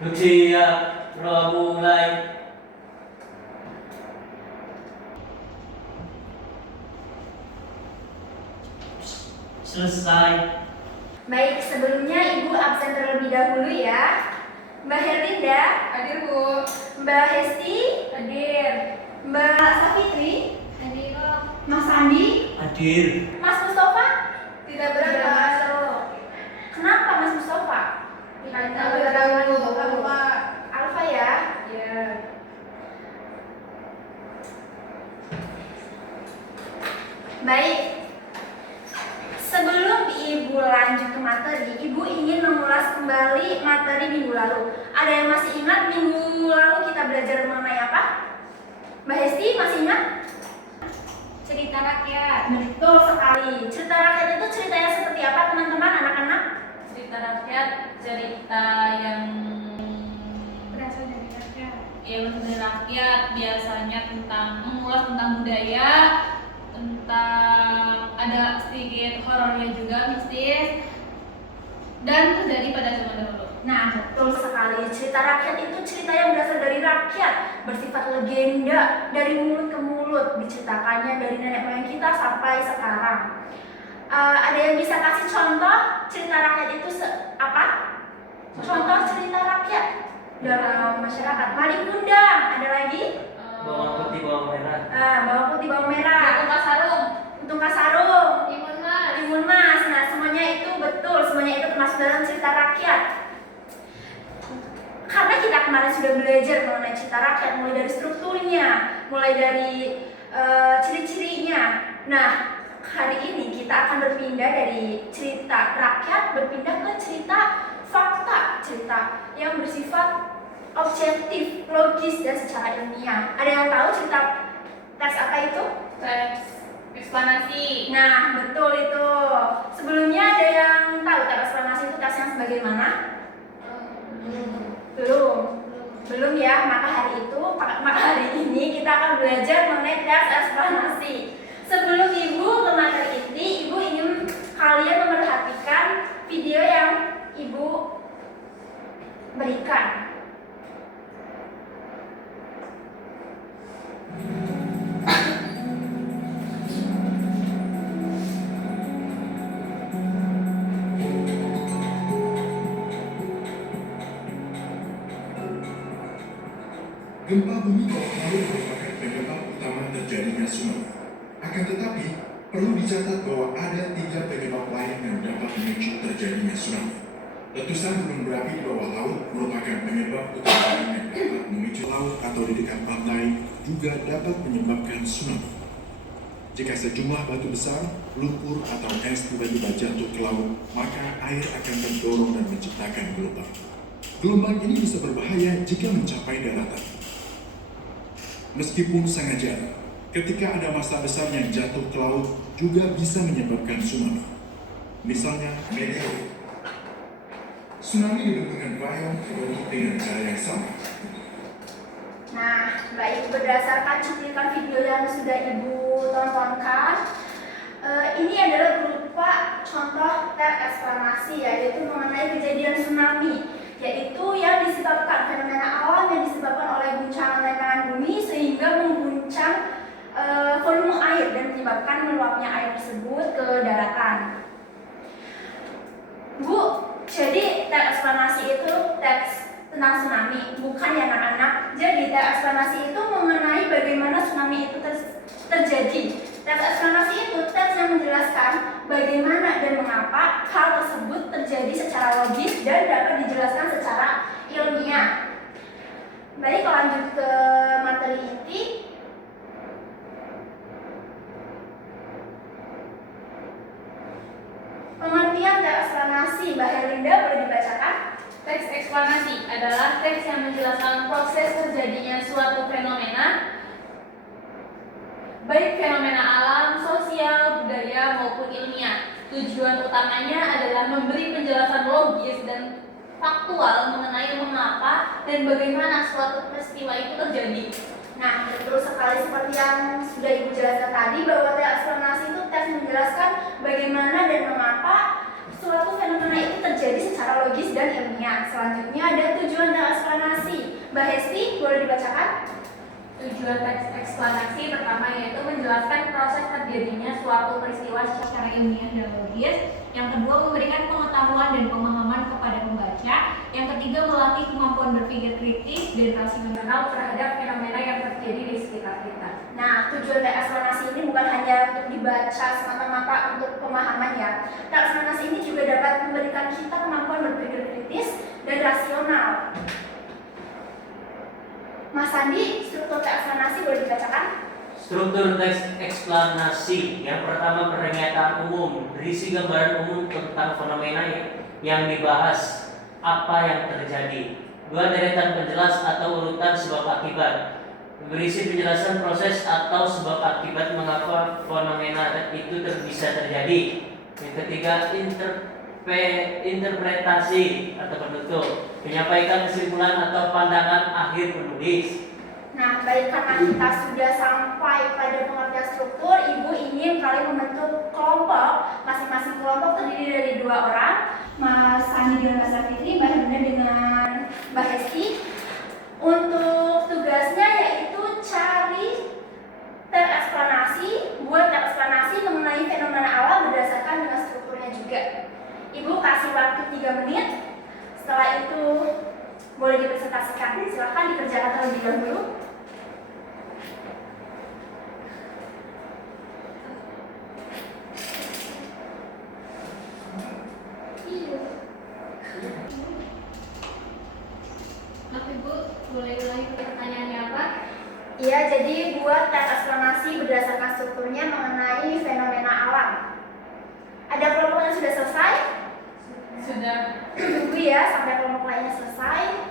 Siap, roh mulai. Selesai. Baik, sebelumnya Ibu absen terlebih dahulu ya. Mbak Herlinda, Hadir, Bu. Mbak Hesti, Hadir. Mbak Safitri, Hadir, Kok. Mas Andi, Hadir. Mas Mustafa. Tidak Tidak berangkat. masuk. Kenapa Mas Mustafa? Tidak berangkat, Bu. Lupa. Alfa ya. Ya. Baik. Sebelum Ibu lanjut ke materi, Ibu ingin mengulas kembali materi minggu lalu. Ada yang masih ingat minggu lalu kita belajar mengenai apa? Mbak Hesti masih ingat? Cerita rakyat. Betul sekali. Cerita rakyat itu ceritanya seperti apa teman-teman, anak-anak? Cerita rakyat, cerita yang Berasal dari rakyat. dari rakyat, biasanya tentang mengulas tentang budaya, tentang ada sedikit horornya juga, mistis, dan terjadi pada zaman dahulu. Nah, betul sekali. Cerita rakyat itu cerita yang berasal dari rakyat, bersifat legenda, dari mulut ke mulut, diceritakannya dari nenek moyang kita sampai sekarang. Ada yang bisa kasih contoh cerita rakyat itu apa? Contoh cerita rakyat dalam masyarakat. Maling kundang. Ada lagi? Bawang putih, bawang merah. Bawang putih, bawang merah. Tukang sarung, Untung Kasarung. Timun Mas. Timun Mas. Nah, semuanya itu betul. Semuanya itu termasuk dalam cerita rakyat. Karena kita kemarin sudah belajar mengenai cerita rakyat, mulai dari strukturnya, mulai dari ciri-cirinya. Nah, hari ini kita akan berpindah dari cerita rakyat, berpindah ke cerita fakta, cerita yang bersifat objektif, logis, dan secara ilmiah. Ada yang tahu cerita teks apa itu? Teks eksplanasi. Nah, betul itu. Sebelumnya ada yang tahu teks eksplanasi itu teks yang sebagaimana? Belum ya. Maka hari ini kita akan belajar mengenai teks eksplanasi. Sebelum Ibu ke materi inti, Ibu ingin kalian memerhatikan video yang Ibu berikan. Gempa bumi bawah laut merupakan penyebab utama terjadinya tsunami. Akan tetapi, perlu dicatat bahwa ada 3 penyebab lain yang dapat memicu terjadinya tsunami. Letusan gunung berapi di bawah laut merupakan penyebab utama yang dapat memicu laut atau di dekat pantai juga dapat menyebabkan tsunami. Jika sejumlah batu besar, lumpur atau es tiba-tiba jatuh ke laut, maka air akan terdorong dan menciptakan gelombang. Gelombang ini bisa berbahaya jika mencapai daratan. Meskipun sangat jarang, ketika ada massa besar yang jatuh ke laut juga bisa menyebabkan tsunami. Misalnya, meteor. Tsunami dibentukkan bayang terbentuk dengan cara yang sama. Nah, baik, berdasarkan cuplikan video yang sudah Ibu tontonkan, ini adalah berupa contoh teks eksplanasi, yaitu mengenai kejadian tsunami, yaitu yang disebabkan fenomena alam yang disebabkan oleh guncangan lempengan bumi sehingga mengguncang volume air dan menyebabkan meluapnya air tersebut ke daratan. Bu, jadi teks eksplanasi itu teks tentang tsunami, bukan ya anak-anak. Jadi teks eksplanasi itu mengenai bagaimana tsunami itu terjadi. Teks eksplanasi itu teks yang menjelaskan bagaimana dan mengapa hal tersebut terjadi secara logis dan dapat dijelaskan secara ilmiah. Baik, lanjut ke materi inti. Pengertian teks eksplanasi, Mbak Herlinda boleh dibacakan? Teks eksplanasi adalah teks yang menjelaskan proses terjadinya suatu fenomena, baik fenomena alam, sosial, budaya, maupun ilmiah. Tujuan utamanya adalah memberi penjelasan logis dan faktual mengenai mengapa dan bagaimana suatu peristiwa itu terjadi. Nah, betul sekali seperti yang sudah Ibu jelaskan tadi, bahwa teks eksplanasi itu teks menjelaskan bagaimana dan mengapa suatu fenomena itu terjadi secara secara logis dan ilmiah. Selanjutnya ada tujuan dan eksplanasi. Mbak Hesti, boleh dibacakan? Tujuan teks eksplanasi pertama yaitu menjelaskan proses terjadinya suatu peristiwa secara ilmiah dan logis. Yang kedua, memberikan pengetahuan dan pemahaman kepada pembaca. Yang ketiga, melatih kemampuan berpikir kritis dan rasional terhadap fenomena yang terjadi di sekitar kita. Nah, tujuan teks eksplanasi ini bukan hanya untuk dibaca semata-mata untuk pemahaman ya. Teks eksplanasi ini juga dapat memberikan kita kemampuan berpikir kritis dan rasional. Mas Andi, struktur teks eksplanasi boleh dibacakan? Struktur teks eksplanasi. Yang pertama, pernyataan umum, berisi gambaran umum tentang fenomena yang dibahas, apa yang terjadi. Dua, deretan penjelas atau urutan sebab akibat, berisi penjelasan proses atau sebab akibat mengapa fenomena itu bisa terjadi. Yang ketiga, interpretasi atau penutup, menyampaikan kesimpulan atau pandangan akhir penulis. Nah, baik, karena kita sudah sampai pada pengertian struktur, Ibu ingin kalian membentuk kelompok. Masing-masing kelompok terdiri dari 2 orang, Mas Andi dengan Mas Raffi, Mbak Henda dengan Mbak Hesti. Untuk tugasnya yaitu cari teks eksplanasi, buat teks eksplanasi mengenai fenomena alam berdasarkan dengan strukturnya juga. Ibu kasih waktu 3 menit. Setelah itu boleh dipresentasikan. Silahkan dikerjakan terlebih dahulu. Maaf Ibu, boleh ulangi pertanyaannya apa? Iya, jadi buat teks eksplanasi berdasarkan strukturnya mengenai fenomena alam. Ada kelompok yang sudah selesai? Sudah. Tunggu ya sampai kelompok lainnya selesai.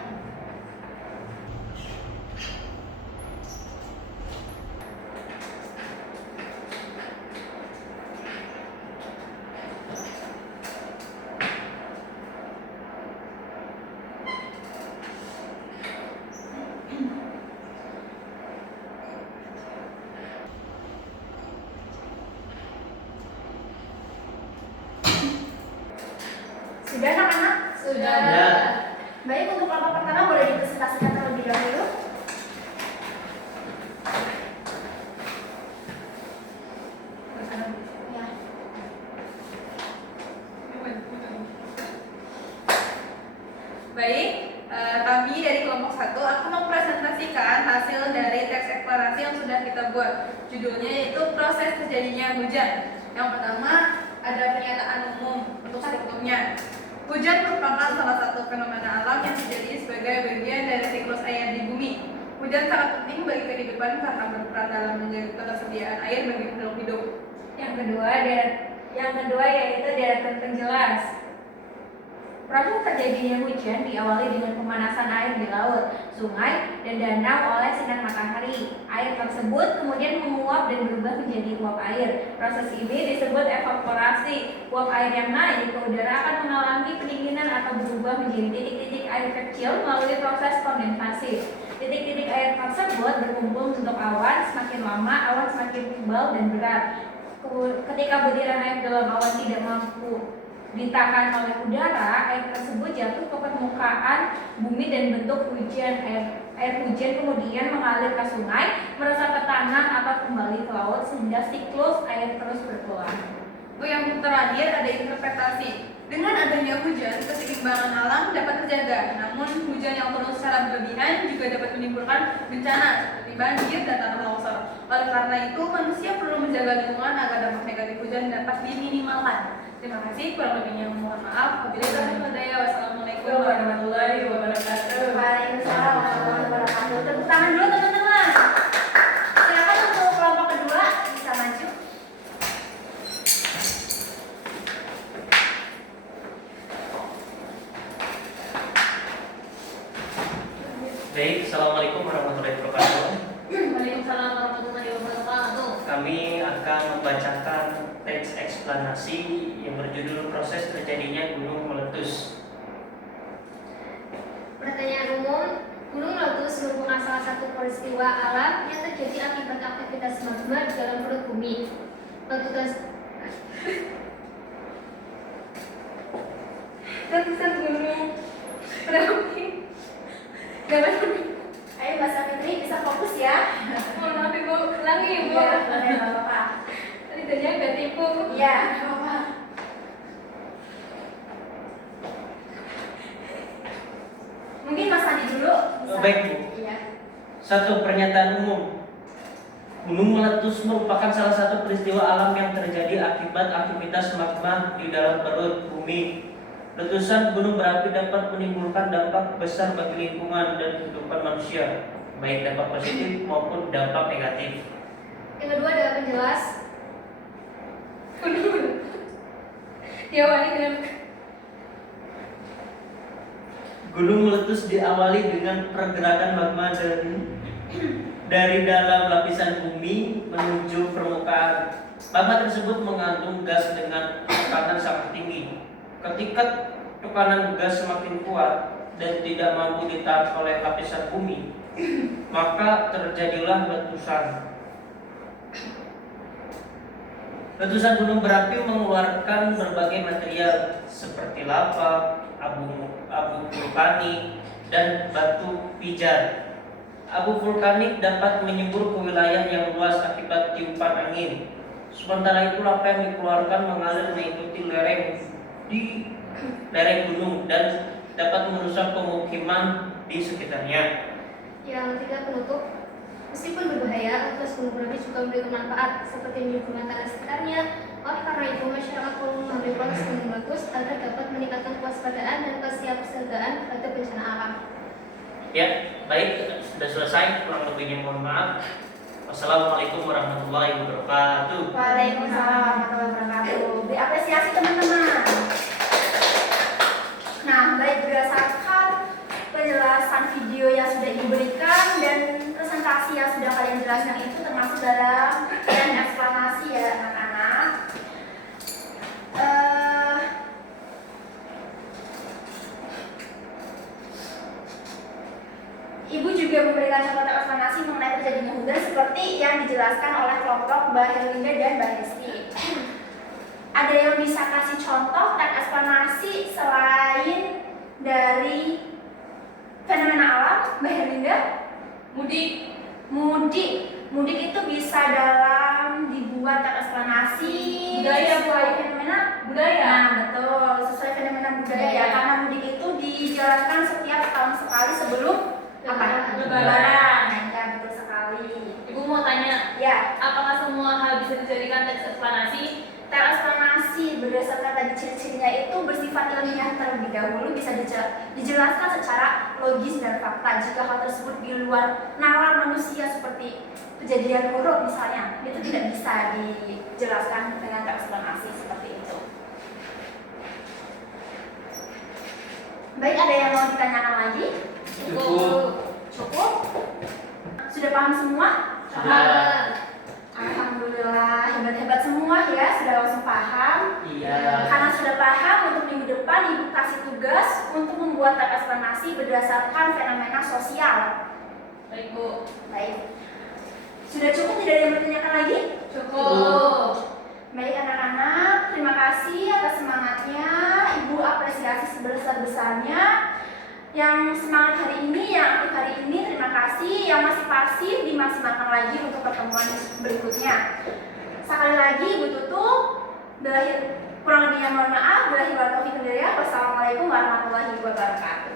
Sudah anak-anak? Sudah. Ya. Baik, untuk kelompok pertama boleh dipresentasikan terlebih dahulu. Ya. Baik, kami dari kelompok 1 akan mempresentasikan hasil dari teks eksplanasi yang sudah kita buat. Judulnya yaitu proses terjadinya hujan. Yang pertama ada pernyataan umum untuk strukturnya. Hujan merupakan salah satu fenomena alam yang terjadi sebagai bagian dari siklus air di bumi. Hujan sangat penting bagi kehidupan karena berperan dalam menjaga ketersediaan air bagi makhluk hidup. Yang kedua yaitu deretan penjelas. Proses terjadinya hujan diawali dengan pemanasan air di laut, sungai, dan danau oleh sinar matahari. Air tersebut kemudian menguap dan berubah menjadi uap air. Proses ini disebut evaporasi. Uap air yang naik ke udara akan mengalami pendinginan atau berubah menjadi titik-titik air kecil melalui proses kondensasi. Titik-titik air tersebut berkumpul untuk awan. Semakin lama awan semakin tebal dan berat. Ketika butiran air dalam awan tidak mampu ditahan oleh udara, air tersebut jatuh ke permukaan bumi dan bentuk hujan. Air hujan kemudian mengalir ke sungai, meresap ke tanah atau kembali ke laut sehingga siklus air terus berulang. Yang terakhir ada interpretasi. Dengan adanya hujan, keseimbangan alam dapat terjaga. Namun hujan yang turun secara berlebihan juga dapat menimbulkan bencana seperti banjir dan tanah longsor. Oleh karena itu, manusia perlu menjaga lingkungan agar dampak negatif hujan dapat diminimalkan. Terima kasih, kurang lebihnya mohon maaf. Wabillahi taufiq. Wassalamualaikum warahmatullahi wabarakatuh. Waalaikumsalam warahmatullahi wabarakatuh. Tepuk tangan dulu teman-teman. Silakan untuk kelompok kedua bisa maju. Baik, assalamualaikum warahmatullahi wabarakatuh. Waalaikumsalam warahmatullahi wabarakatuh. Kami akan membacakan teks eksplanasi yang berjudul proses terjadinya gunung meletus. Pertanyaan umum, gunung meletus merupakan salah satu peristiwa alam yang terjadi akibat aktivitas magma di dalam perut bumi. Letusan Baik, Bu. Iya. Satu, pernyataan umum. Gunung meletus merupakan salah satu peristiwa alam yang terjadi akibat aktivitas magma di dalam perut bumi. Letusan gunung berapi dapat menimbulkan dampak besar bagi lingkungan dan kehidupan manusia, baik dampak positif maupun dampak negatif. Yang kedua adalah penjelas. Diawali dengan Gunung meletus diawali dengan pergerakan magma dari dalam lapisan bumi menuju permukaan. Magma tersebut mengandung gas dengan tekanan sangat tinggi. Ketika tekanan gas semakin kuat dan tidak mampu ditahan oleh lapisan bumi, maka terjadilah letusan. Letusan gunung berapi mengeluarkan berbagai material seperti lava, abu vulkanik, dan batu pijar. Abu vulkanik dapat menyembur ke wilayah yang luas akibat tiupan angin. Sementara itu lava yang dikeluarkan mengalir mengikuti lereng gunung dan dapat merusak pemukiman di sekitarnya. Yang ketiga penutup. Meskipun berbahaya, aktivitas gunung berapi juga memberikan manfaat seperti menyuburkan tanah sekitarnya. Oleh karena itu, masyarakat perlu mengambil proses gunung meletus agar dapat meningkatkan kewaspadaan dan kesiapsiagaan terhadap bencana alam. Ya, baik, sudah selesai. Kurang lebihnya mohon maaf. Wassalamualaikum warahmatullahi wabarakatuh. Waalaikumsalam warahmatullahi wabarakatuh. Beri apresiasi teman-teman. Nah, baik, berdasarkan penjelasan video yang sudah diberikan dan presentasi yang sudah kalian jelaskan itu termasuk dalam dan eksplanasi ya anak-anak. Ibu juga memberikan contoh eksplanasi mengenai terjadinya hujan seperti yang dijelaskan oleh kelompok Mbak Herlinda dan Mbak Hesti. Ada yang bisa kasih contoh dan eksplanasi selain dari fenomena alam, Mbak Herlinda? Mudik itu bisa dalam dibuat eksplanasi Budaya, Bu. sesuai fenomena budaya. Nah, betul, sesuai fenomena budaya ya. Karena mudik itu dijalankan setiap tahun sekali sebelum apa? Lebaran. Nah, ya, betul sekali. Ibu mau tanya, Ya, apakah semua hal bisa dijadikan teks eksplanasi? eksplanasi berdasarkan tadi ciri-cirinya itu bersifat ilmiah terlebih dahulu, bisa dijelaskan secara logis dan fakta. Jika hal tersebut di luar nalar manusia seperti kejadian huruf misalnya, itu tidak bisa dijelaskan dengan eksplanasi seperti itu. Baik, ada yang mau ditanyakan lagi? Cukup? Sudah paham semua? Sudah. Alhamdulillah, hebat-hebat semua ya, sudah langsung paham. Iya. Karena sudah paham, untuk minggu depan Ibu kasih tugas untuk membuat teks eksplanasi berdasarkan fenomena sosial. Baik, Bu. Baik. Sudah cukup, tidak ada yang bertanyakan lagi? Cukup. Baik anak-anak, terima kasih atas semangatnya. Ibu apresiasi sebesar-besarnya. Yang semangat hari ini, yang aktif hari ini, terima kasih. Yang masih pasif, dimaksimalkan lagi untuk pertemuan berikutnya. Sekali lagi, Ibu tutup. Kurang lebihnya mohon maaf. Wassalamualaikum warahmatullahi wabarakatuh.